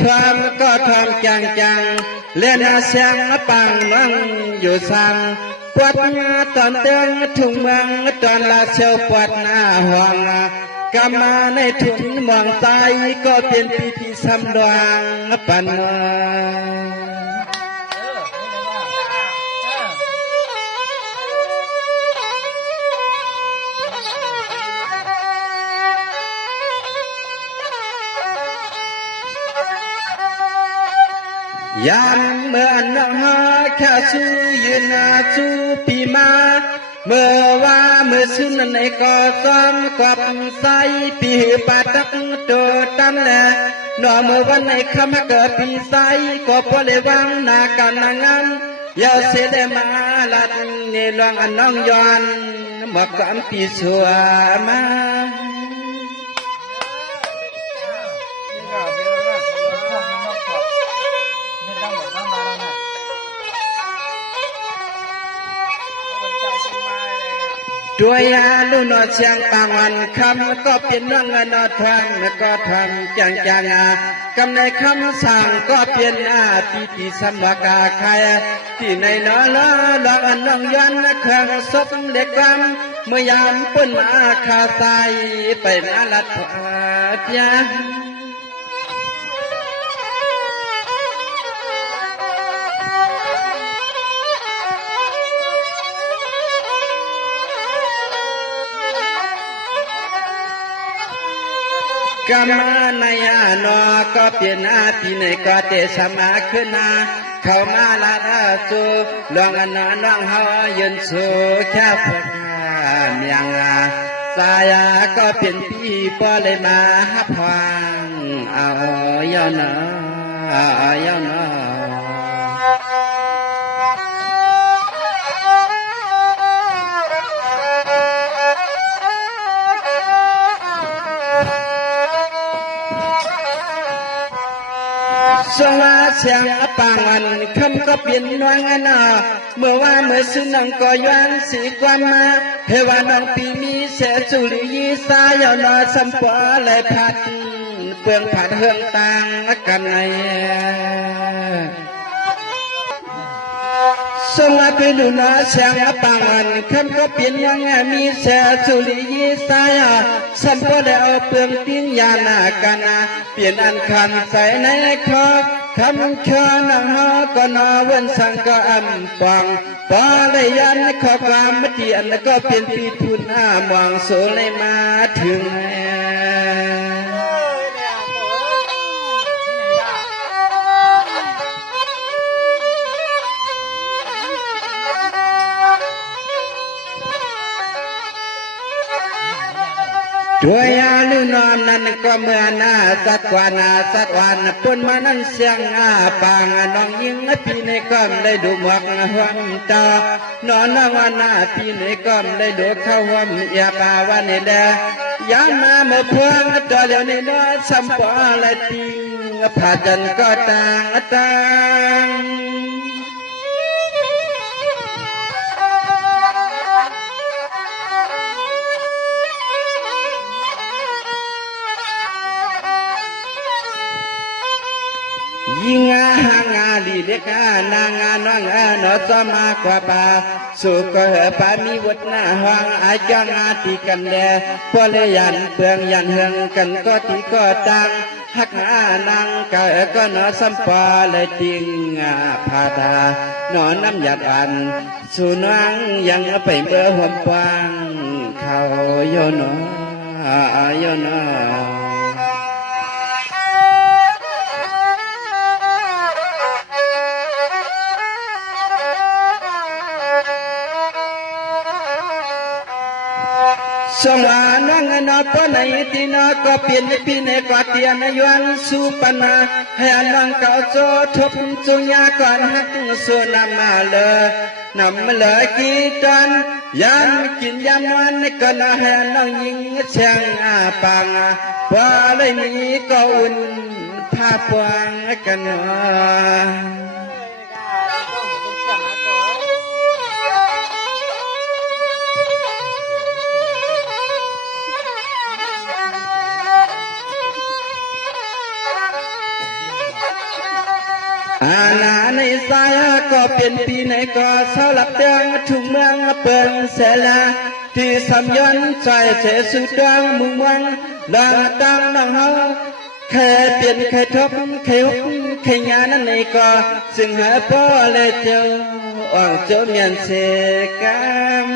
ทวมก็ทวมจังเล่นเสียงปังนังอยู่สั่งปวดตอนเตือนทุ่งเมืองตอนลาเชียวปวดหน้าห่วงกำมาในถุงมองใจก็เป็นพิธีสำดวงปันยามเมื่อน้องหาแค่สู้ยืนสู้ปีมาเมื่อว่าเมื่อสุนในก็ซ้อมกับใส่ปีปาตักโตตั้มแลหน่อเมื่อวันในคำเกิดปีใส่ก็พอเลยวังนากันนางามยาเสดมาลัดเนลองอันน้องย้อนหมอกกำปีสัวมาด้วยลุนอเสียงปางวันคำก็เป็นเรื่องนอทางก็ทำจังกำในคำสั่งก็เป็นที่สมกาใครที่ในนอละลองน้องย้อนเครื่องศพเล็กกำเมื่อยามปุ่นมาคาใสไปนาลัดพยากามาในนอก็เป็นที่ในก็เตสมาขึ้นเข้ามาลาสูลองน้องเฮายืนสูแค่พกเมียงสายก็เป็นพี่ปอเลยมาฮับฟังเอาย่อนย่อนสวาเสียงปังอันคำก็เปลี่ยนนวงเมื่อว่าเมื่อสุนังก็ย้อนสีกวนมาเทวาน้องปีมีเสจุลียีสายนอสัมปะเลยพัดเปลืองผัดเฮืองต่างกันในสงาเป็นดูนาเสียงปังอันคำก็เปลี่ยนยังมีเสจุลียีสายสัมปะเลยเอาเปลืองติ้งยานากันเปลี่ยนอันคันใส่ในคอคำเชิญหาก็นอวันสังก็อันฟังปาเลยยันขอความมติอันก็เป็นปีทุนมองโสเลยมาถึงด้วยลุนอนนั้นก็เมื่อสักวันปุ่นมานั้นเสียงปางน้องยิงพี่ในก้มได้ดูหมอกหวมตานอนวันพี่ในก้มได้ดูเข้าหวมยาปาวันนี้แดยันมาเมื่อพวงตัวเดียวนี้น้อสัมปะละติงผาจันก็ต่างยิงหางาลีเล็กนางน้องนอสมากว่าป่าสุกเหอปามีวัดหน้าห้องอาจารย์ตีกันแลพอเลยยันเปลืองยันเฮืองกันก็ตีก็ตังหักนางก็นอสัมปาเลยจริงพาดานอนน้ำหยาดอันสุนังยังไปเมื่อหัวปางเขาโยนโยนสวานังนปนัยตินาก็เปลี่ยนปีในกว่าเตียนยวนสุปนาให้นังเก่าโจทบจุญญาก่อนหักสุนำมาเลยนำเลยกีจันยันกินยันวันก็น่าให้นังยิงเชียงปังว่าเลยนี้ก็อุ่นผ้าปวงกัน อาณาในสายก็เป็นปีในก็เศร้าหลับเดืองทุ่งเมืองเปิงเสลาที่สำย้อนใจเสสุดวงมุงวังลาตังน้องเฮาแค่เปลี่ยนแค่ทบแค่หุบแค่ยานั้นในก็ซึ่งหาพ่อเลยเจ้าอ่างเจ้าเมียนเสกัน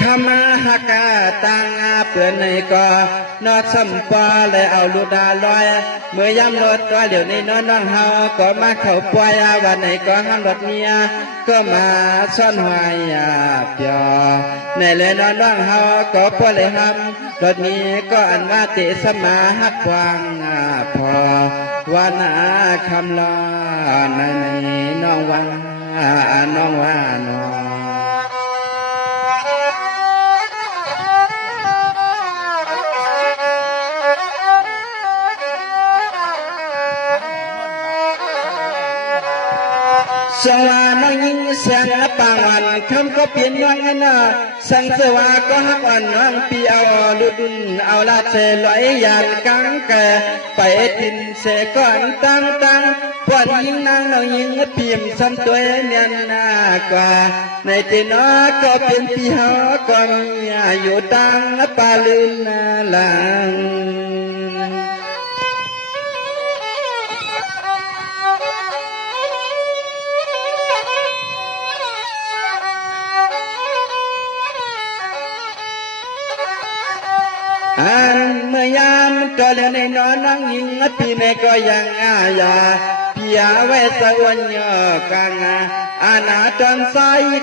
ขมาหักาตังอาเปื่อนในก็นอดสัมปอเลยเอาลูดาลอยเมื่อยำรถตัวเดี๋ยวนี้น้องเฮาก็มาเข้าปล่อยวันไหนก็ห้ามรถเมียก็มาซ่อนหอยเปียในเลยน้องเฮาก็พอเลยทำรถนี้ก็อันว่าเตสมาหักวางพอวันคำลอในน้องว่าน้องว่าน้องสวาน้องยิงเสียงปางวันคำก็เปลี่ยนน้อยนะสังสวาก็หักวันน้องปีเอาดุนเอาลาเชลอยยานกังแกไปดินเสก่อนตั้งปวดยิงนางน้องยิงเพียมซ้ำตัวเนียนหน้ากว่าในตีน้อก็เป็นปีเฮาก็มีอยู่ตั้งปาลืนหลังเมื่อยามก็เล่นในนอนนั่งยิงปีในก็ยังยาพิยาเวสวนยอกางอาณาจรไซ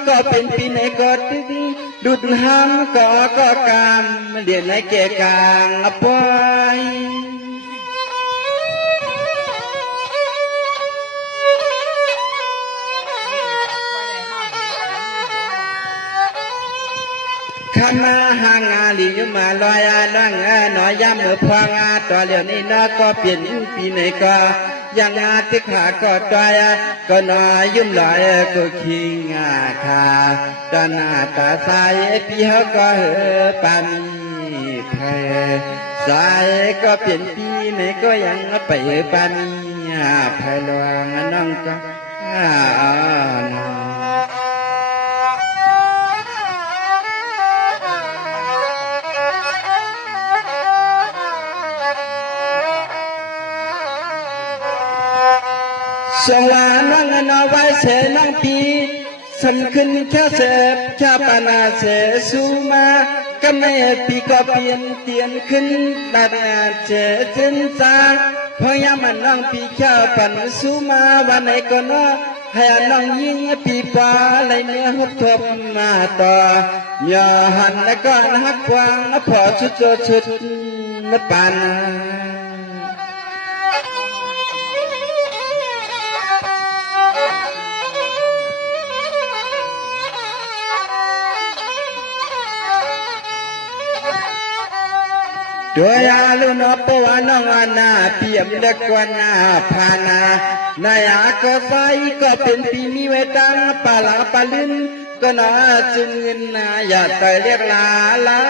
ก็เป็นปีในก็ดุดหำก็กามเดียนในเกกางปอยขมาหางาลียุมาลอยดังหน่อยย้ำเมื่อพองาต่อเหลียวนี้นะก็เปลี่ยนปีไหนก็ยังงาติขาก็ตายก็น้อยยุ่มลอยก็คิงขาตาหน้าตาใสพี่เขาก็เหือปานีแพ้สายก็เปลี่ยนปีไหนก็ยังไปปานีแพ้ลวงน้องก็สวานังนาวายเสนังปีสันขึ้นแค่เสพแค่ปานาเสสุมาก็ไม่ปีก็เปลี่ยนเตียนขึ้นดัดเจจินจาพยายามน้องปีแค่ปันสุมาวันไหนก็น้อให้น้องยิงปีปาเลยเนื้อหุบทบมาต่อยาหันแล้วก็หักวางพอชุดชุดปานาโดยอาลุนปวานองานาเปียมเด็กวนาพานานายากไฟก็เป็นปีมีเวตังปาลาปาลินก็น่าจึงเงินนาอย่าเตยเรียกลาลา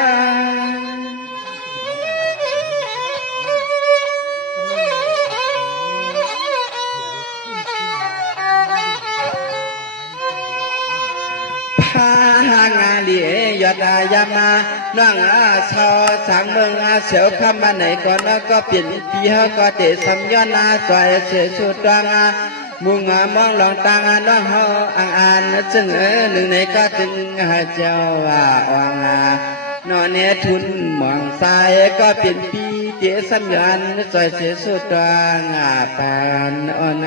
หางาลียอดายามานั่งชาวสังเมืองเสียวคำมาไหนก่อนก็เปลี่ยนปีเฮาก็เตะสำย้อนสวยเสียสุดตังมุงมองลองตังน้องเฮาอ่านจึงหนึ่งในก็จึงเจ้าวังนอนเนทุนมองสายก็เปลี่ยนปีเตะสำย้อนสวยเสียสุดตังปานอ่อน